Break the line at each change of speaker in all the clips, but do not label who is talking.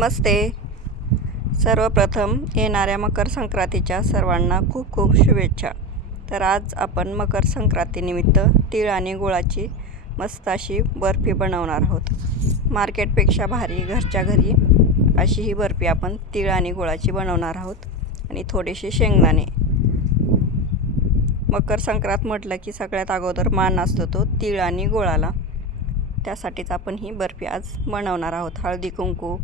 नमस्ते. सर्वप्रथम येणाऱ्या मकर संक्रांतीच्या सर्वांना खूप खूप शुभेच्छा. तर आज आपण मकर संक्रांतीनिमित्त तीळ आणि गुळाची मस्त अशी बर्फी बनवणार आहोत. मार्केटपेक्षा भारी घरच्या घरी अशी ही बर्फी आपण तीळ आणि गुळाची बनवणार आहोत आणि थोडेसे शेंगदाणे. मकर संक्रांत म्हटलं की सगळ्यात अगोदर मान असतो तो तीळ आणि गुळाला. त्यासाठीच आपण ही बर्फी आज बनवणार आहोत. हळदी कुंकू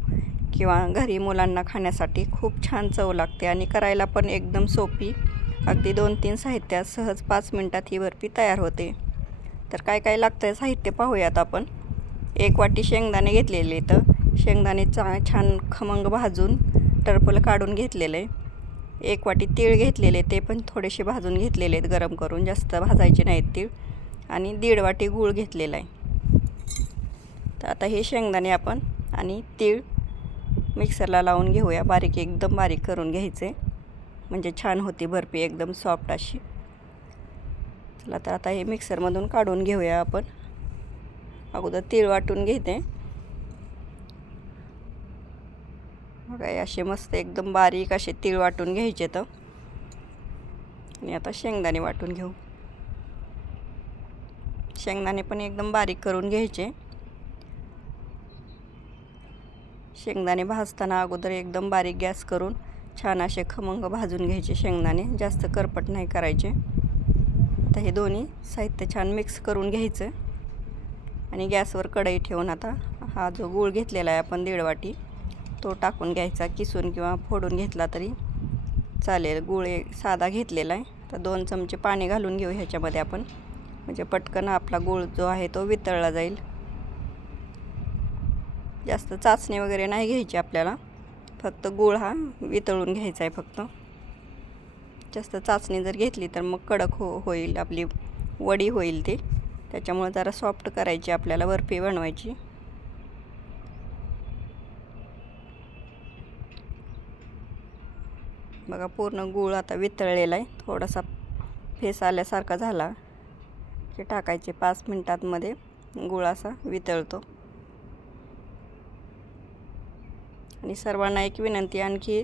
किंवा घरी मुलांना खाण्यासाठी खूप छान चव लागते आणि करायला पण एकदम सोपी. अगदी दोन तीन साहित्यात सहज पाच मिनटात ही बर्फी तयार होते. तर काय काय लागतं आहे साहित्य पाहूयात आपण. एक वाटी शेंगदाणे घेतलेले तर शेंगदाणे चा छान खमंग भाजून टरफल काढून घेतलेलं. आहे एक वाटी तीळ घेतलेले ते पण थोडेसे भाजून घेतलेले आहेत. गरम करून जास्त भाजायचे नाहीत तीळ. आणि दीड वाटी गूळ घेतलेला आहे. तर आता हे शेंगदाणे आपण आणि तीळ मिक्सरला लावून घेऊया. बारीक एकदम बारीक करून घ्यायचे. म्हणजे छान होती बर्फी एकदम सॉफ्ट अशी. चला तर आता हे मिक्सरमधून काढून घेऊया आपण. अगोदर तीळ वाटून घेते. बघा असे मस्त एकदम बारीक असे तीळ वाटून घ्यायचे तर. आणि आता शेंगदाणे वाटून घेऊ. शेंगदाणे पण एकदम बारीक करून घ्यायचे. शेंगदाणे भाजताना अगोदर एकदम बारीक गॅस करून छान असे खमंग भाजून घ्यायचे शेंगदाणे. जास्त करपट नाही करायचे. आता हे दोन्ही साहित्य छान मिक्स करून घ्यायचं. आणि गॅसवर कढई ठेवून आता हा जो गूळ घेतलेला आहे आपण दीड वाटी तो टाकून घ्यायचा. किसून किंवा फोडून घेतला तरी चालेल. गूळ एक साधा घेतलेला आहे. तर दोन चमचे पाणी घालून घेऊ ह्याच्यामध्ये आपण. म्हणजे पटकन आपला गूळ जो आहे तो वितळला जाईल. जास्त चाचणी वगैरे नाही घ्यायची आपल्याला. फक्त गूळ हा वितळून घ्यायचा आहे फक्त. जास्त चाचणी जर घेतली तर मग कडक हो होईल आपली वडी होईल ती. त्याच्यामुळे जरा सॉफ्ट करायची आपल्याला बर्फी बनवायची. बघा पूर्ण गूळ आता वितळलेला आहे. थोडासा फेस आल्यासारखा झाला. की टाकायचे पाच मिनटांमध्ये. गूळ असा वितळतो. आणि सर्वांना एक विनंती आणखी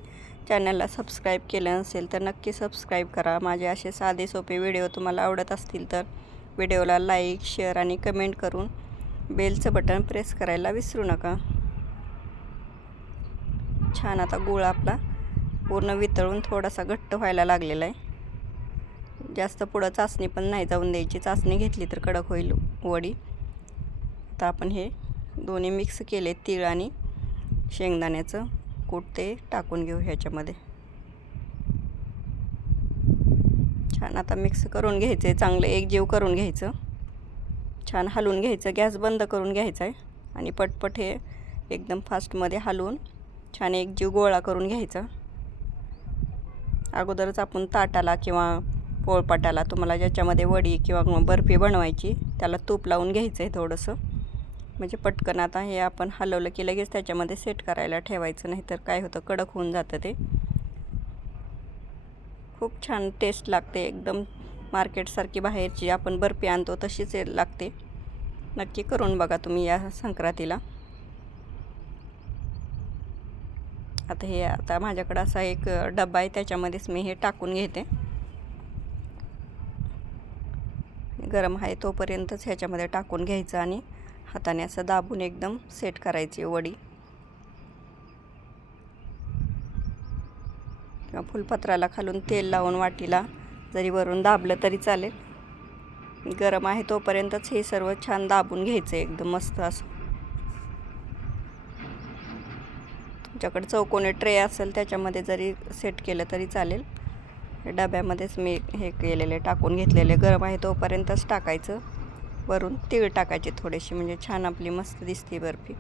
चॅनलला सबस्क्राईब केलं नसेल तर नक्की सबस्क्राईब करा. माझे असे साधे सोपे व्हिडिओ तुम्हाला आवडत असतील तर व्हिडिओला लाईक शेअर आणि कमेंट करून बेलचं बटन प्रेस करायला विसरू नका. छान आता गूळ आपला पूर्ण वितळून थोडासा घट्ट व्हायला लागलेला आहे. जास्त पुढं चाचणी पण नाही जाऊन द्यायची. चाचणी घेतली तर कडक होईल वडी. आता आपण हे दोन्ही मिक्स केले तीळ आणि शेंगदाण्याचं कूट ते टाकून घेऊ ह्याच्यामध्ये. छान आता मिक्स करून घ्यायचं आहे चांगलं एकजीव करून घ्यायचं. छान हलवून घ्यायचं गॅस बंद करून घ्यायचा आहे आणि पटपट हे एकदम फास्टमध्ये हलवून छान एक जीव गोळा करून घ्यायचा. अगोदरच आपण ताटाला किंवा पोळपाटाला तुम्हाला ज्याच्यामध्ये वडी किंवा बर्फी बनवायची त्याला तूप लावून घ्यायचं आहे थोडंसं. म्हणजे पटकन आता हे आपण हलवलं की लगेच त्याच्यामध्ये सेट करायला ठेवायचं नाही तर काय होतं कडक होऊन जातं ते. खूप छान टेस्ट लागते एकदम मार्केटसारखी बाहेरची आपण बर्फी आणतो तशीच लागते. नक्की करून बघा तुम्ही या संक्रांतीला. आता हे आता माझ्याकडं असा एक डबा आहे त्याच्यामध्येच मी हे टाकून घेते. गरम आहे तोपर्यंतच ह्याच्यामध्ये टाकून घ्यायचं आणि हाताने असं दाबून एकदम सेट करायची वडी. किंवा फुलपत्राला खालून तेल लावून वाटीला जरी वरून दाबलं तरी चालेल. गरम आहे तोपर्यंतच हे सर्व छान दाबून घ्यायचं एकदम मस्त असं. तुमच्याकडे चौकोनी ट्रे असेल त्याच्यामध्ये जरी सेट केलं तरी चालेल. डब्यामध्येच मी हे केलेले टाकून घेतलेले. गरम आहे तोपर्यंतच टाकायचं. वरून तीळ टाकायचे थोडेसे म्हणजे छान आपली मस्त दिसते बर्फी.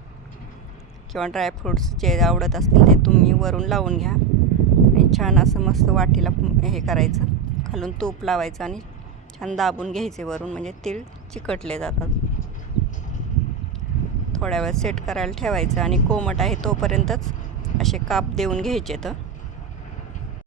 किंवा ड्रायफ्रूट्स जे आवडत असतील ते तुम्ही वरून लावून घ्या. आणि छान असं मस्त वाटीला हे करायचं खालून तूप लावायचं आणि छान दाबून घ्यायचे वरून म्हणजे तीळ चिकटले जातात. थोड्या वेळ सेट करायला ठेवायचं आणि कोमट आहे तोपर्यंतच असे काप देऊन घ्यायचे तर.